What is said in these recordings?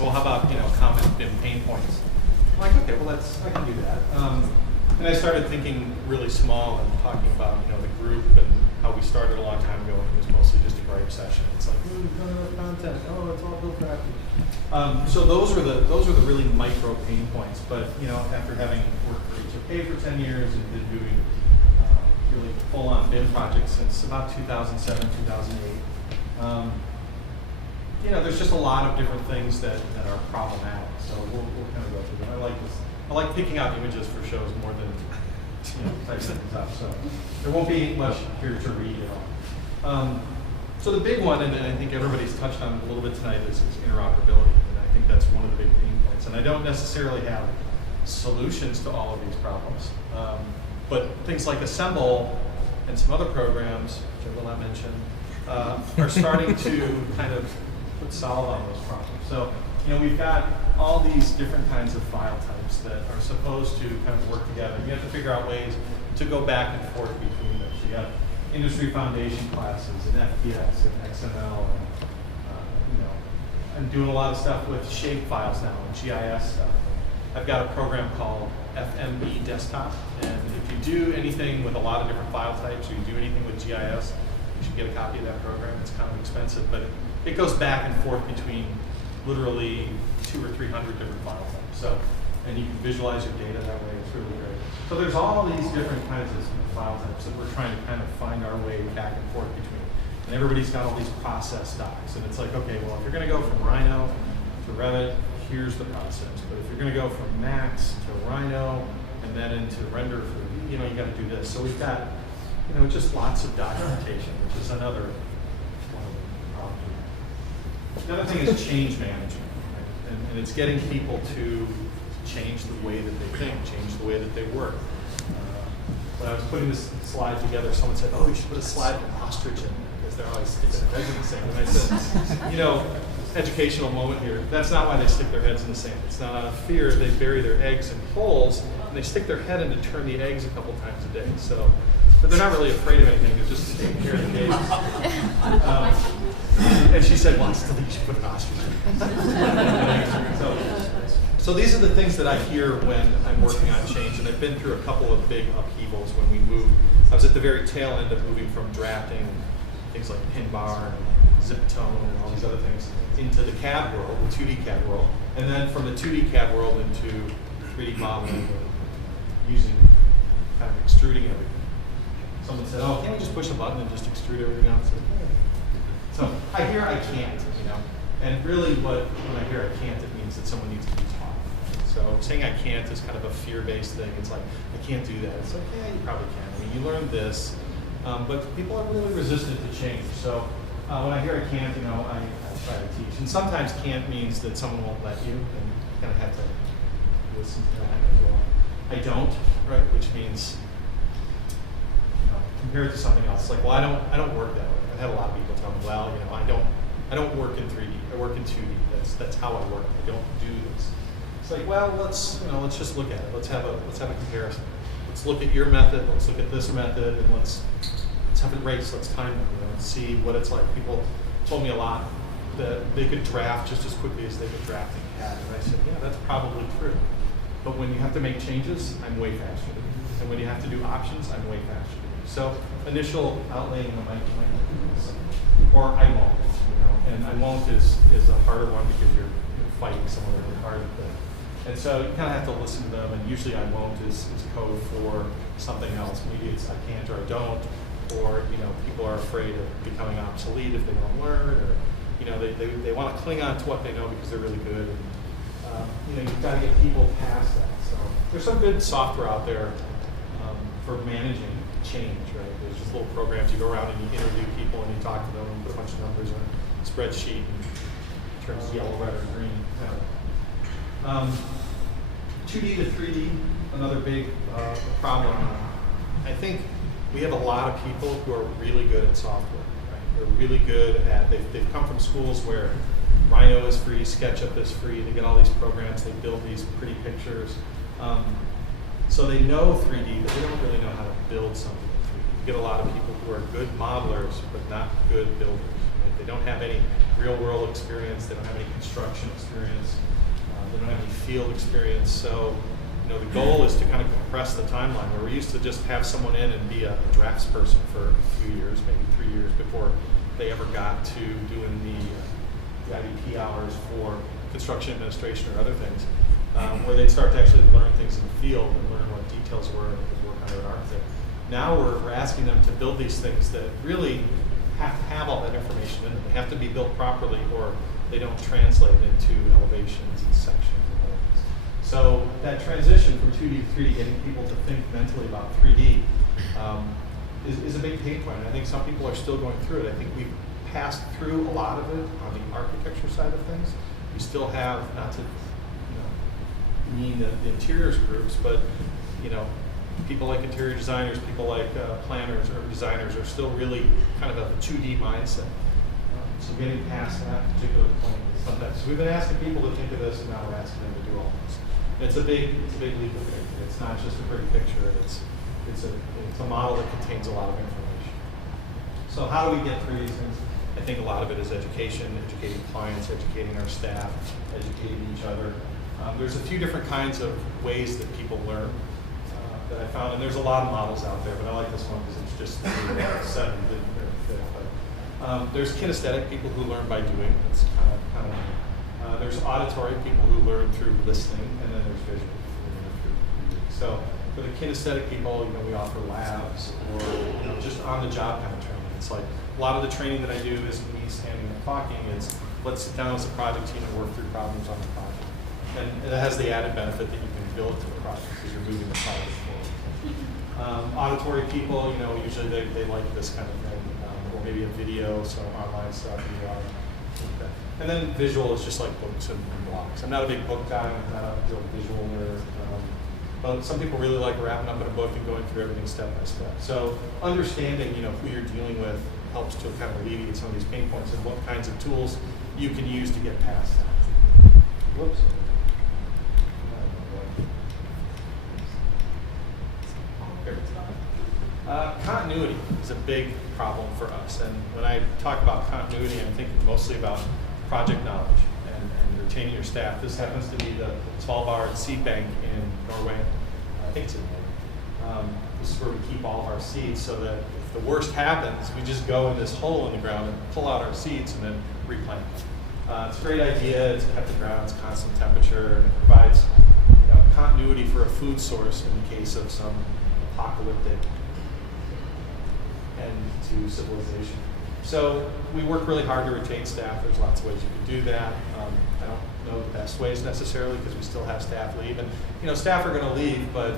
So how about common BIM pain points? I'm like, okay, well I can do that. And I started thinking really small and talking about the group and how we started a long time ago. And it was mostly just a gripe session. It's like, we've done enough content. Oh, it's all built correctly. So those were the really micro pain points. But after having worked for HOK for 10 years and been doing really full-on BIM projects since about 2007, 2008. There's just a lot of different things that are problematic. So we'll kind of go through them. I like picking out images for shows more than typing things up. So there won't be much here to read at all. So the big one, and I think everybody's touched on a little bit tonight, is interoperability. And I think that's one of the big pain points. And I don't necessarily have solutions to all of these problems. But things like Assemble and some other programs, which I will not mention, are starting to kind of solve on those problems. So, we've got all these different kinds of file types that are supposed to kind of work together. You have to figure out ways to go back and forth between them. So you have industry foundation classes and FPS and XML, and I'm doing a lot of stuff with shape files now and GIS stuff. I've got a program called FME Desktop, and if you do anything with a lot of different file types, or you do anything with GIS, you should get a copy of that program. It's kind of expensive, but it goes back and forth between literally 200 or 300 different file types. So, and you can visualize your data that way. It's really great. So there's all these different kinds of file types that we're trying to kind of find our way back and forth between. And everybody's got all these process docs, and it's like, okay, well, if you're going to go from Rhino to Revit, here's the process. But if you're going to go from Max to Rhino and then into Render, you got to do this. So we've got, just lots of documentation, which is another one of the problems. The other thing is change management, right? And it's getting people to change the way that they think, change the way that they work. When I was putting this slide together, someone said, "Oh, you should put a slide of an ostrich in there because they're always sticking their heads in the sand." And I said, educational moment here. That's not why they stick their heads in the sand. It's not out of fear. They bury their eggs in holes, and they stick their head in to turn the eggs a couple times a day. So, but they're not really afraid of anything. They're just taking care of the eggs. And she said, "Well, I still think you should put an ostrich in." So these are the things that I hear when I'm working on change, and I've been through a couple of big upheavals when we moved. I was at the very tail end of moving from drafting things like Pinbar and Ziptone and all these other things into the CAD world, the 2D CAD world, and then from the 2D CAD world into 3D modeling, using kind of extruding everything. Someone said, "Oh, can't we just push a button and just extrude everything out?" So I hear I can't, and really when I hear I can't, it means that someone needs to be taught. So saying I can't is kind of a fear-based thing. It's like, I can't do that. It's like, yeah, you probably can. I mean, you learn this, but people are really resistant to change. So when I hear I can't, I try to teach. And sometimes can't means that someone won't let you, and you kind of have to listen to that as well. I don't, right? Which means, compare it to something else. Like, well, I don't work that way. I've had a lot of people tell me, well, I don't work in 3D. I work in 2D. That's how I work. I don't do this. It's like, well, let's just look at it. Let's have a comparison. Let's look at your method. Let's look at this method, and let's have a race. Let's time it. And see what it's like. People told me a lot that they could draft just as quickly as they could draft in CAD, and I said, yeah, that's probably true. But when you have to make changes, I'm way faster than you. And when you have to do options, I'm way faster than you. So initial outlaying of my or I won't, and I won't is a harder one because you're fighting someone really hard. And so you kind of have to listen to them, and usually I won't is code for something else. Maybe it's I can't or I don't, or people are afraid of becoming obsolete if they don't learn, or they want to cling on to what they know because they're really good. And you've got to get people past that. So there's some good software out there for managing change, right? There's just little programs you go around and you interview people and you talk to them and put a bunch of numbers in a spreadsheet and it turns yellow, red, or green. 2D to 3D, another big problem. I think we have a lot of people who are really good at software. Right? They're really good at, they've come from schools where Rhino is free, SketchUp is free, they get all these programs, they build these pretty pictures. So they know 3D, but they don't really know how to build something in 3D. You get a lot of people who are good modelers, but not good builders. Right? don't have any real-world experience. They don't have any construction experience. They don't have any field experience. So, you know, the goal is to kind of compress the timeline where we used to just have someone in and be a draftsperson for a few years, maybe 3 years before they ever got to doing the IDP hours for construction administration or other things, where they'd start to actually learn things in the field and learn what details were and could work under an architect. Now we're asking them to build these things that really have to have all that information in them. They have to be built properly or they don't translate into elevations and sections and all things. So that transition from 2D to 3D, getting people to think mentally about 3D is a big pain point. And I think some people are still going through it. I think we've passed through a lot of it on the architecture side of things. We still have, not to mean the interiors groups, but people like interior designers, people like planners or designers are still really kind of a 2D mindset. So getting past that particular point is sometimes. So we've been asking people to think of this, and now we're asking them to do all this. And it's a big leap of faith. It's not just a pretty picture. It's a model that contains a lot of information. So how do we get through these things? I think a lot of it is education, educating clients, educating our staff, educating each other. There's a few different kinds of ways that people learn that I found, and there's a lot of models out there, but I like this one because it's just set and didn't fit. But there's kinesthetic, people who learn by doing. It's kind of neat. There's auditory, people who learn through listening, and then there's visual, people who learn through reading. So for the kinesthetic people, we offer labs or just on-the-job kind of training. It's like a lot of the training that I do isn't me standing and talking. It's let's sit down as a project team and work through problems on the project. And it has the added benefit that you can build to the project because you're moving the project forward. Auditory people, usually they like this kind of thing, or maybe a video, so online stuff. And then visual is just like books and blogs. I'm not a big book guy. I'm not a real visual nerd. But some people really like wrapping up in a book and going through everything step by step. So understanding, who you're dealing with helps to kind of alleviate some of these pain points and what kinds of tools you can use to get past that. Whoops. Continuity is a big problem for us, and when I talk about continuity, I'm thinking mostly about project knowledge and retaining your staff. This happens to be the Svalbard seed bank in Norway. I think it's in Norway. This is where we keep all of our seeds so that if the worst happens, we just go in this hole in the ground and pull out our seeds and then replant them. It's a great idea. It's kept the ground, it's constant temperature, and it provides continuity for a food source in the case of some apocalyptic end to civilization. So we work really hard to retain staff. There's lots of ways you can do that. I don't know the best ways necessarily because we still have staff leave, and staff are going to leave, but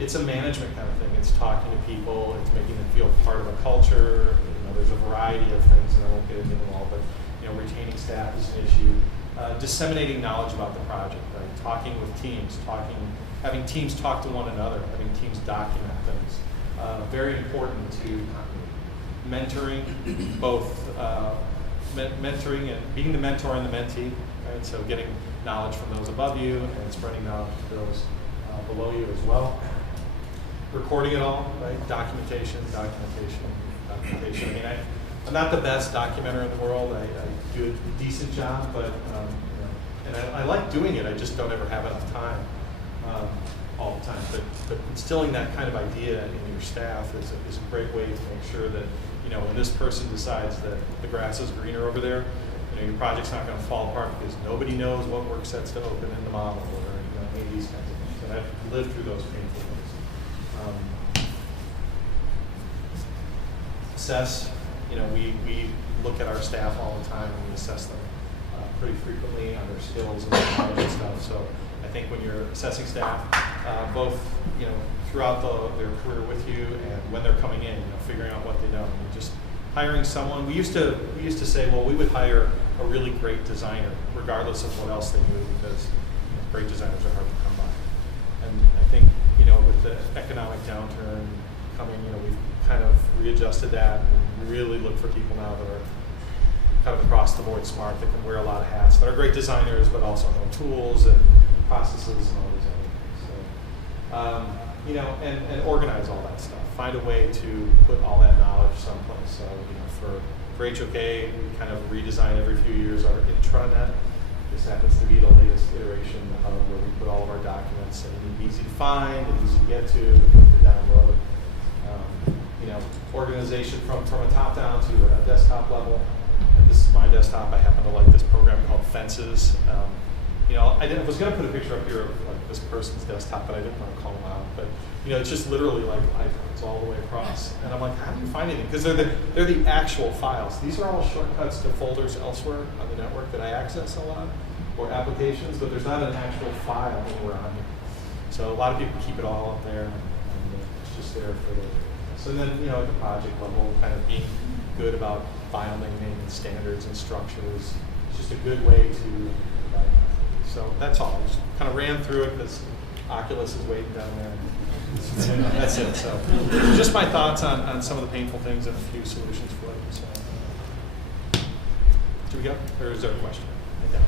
it's a management kind of thing. It's talking to people. It's making them feel part of a culture. There's a variety of things, and I won't get into them all, but retaining staff is an issue. Disseminating knowledge about the project, right? Talking with teams, having teams talk to one another, having teams document things. Very important to mentoring, both mentoring and being the mentor and the mentee, right? So getting knowledge from those above you and spreading knowledge to those below you as well. Recording it all, right? Documentation. I mean, I'm not the best documenter in the world. I do a decent job, but and I like doing it. I just don't ever have enough time all the time. But instilling that kind of idea in your staff is a great way to make sure that when this person decides that the grass is greener over there, your project's not going to fall apart because nobody knows what work sets to open in the model or any of these kinds of things. And I've lived through those painful things. Assess. We look at our staff all the time and we assess them pretty frequently on their skills and their knowledge and stuff. So I think when you're assessing staff, both throughout their career with you and when they're coming in, figuring out what they know. And just hiring someone. We used to say, well, we would hire a really great designer, regardless of what else they knew, because great designers are hard to come by. And I think with the economic downturn coming, we've kind of readjusted that and really look for people now that are kind of across the board smart, that can wear a lot of hats, that are great designers, but also know tools and processes and all these other things. So, and organize all that stuff. Find a way to put all that knowledge someplace. So, for For HOK, we kind of redesign every few years our intranet. This happens to be the latest iteration where we put all of our documents and easy to find and easy to get to download. You know, organization from a top down to a desktop level. And this is my desktop. I happen to like this program called Fences. You know, I was going to put a picture up here of like this person's desktop, but I didn't want to call them out. But you know, it's just literally like icons all the way across. And I'm like, how do you find anything? Because they're the actual files. These are all shortcuts to folders elsewhere on the network that I access a lot, or applications, but there's not an actual file anywhere on here. So a lot of people keep it all up there, and it's just there for the. So then, you know, at the project level, kind of being good about file naming and standards and structures. It's just a good way to. So that's all. I just kind of ran through it because Oculus is waiting down there. And that's it. So just my thoughts on some of the painful things and a few solutions for it. So do we go? Or is there a question? Okay.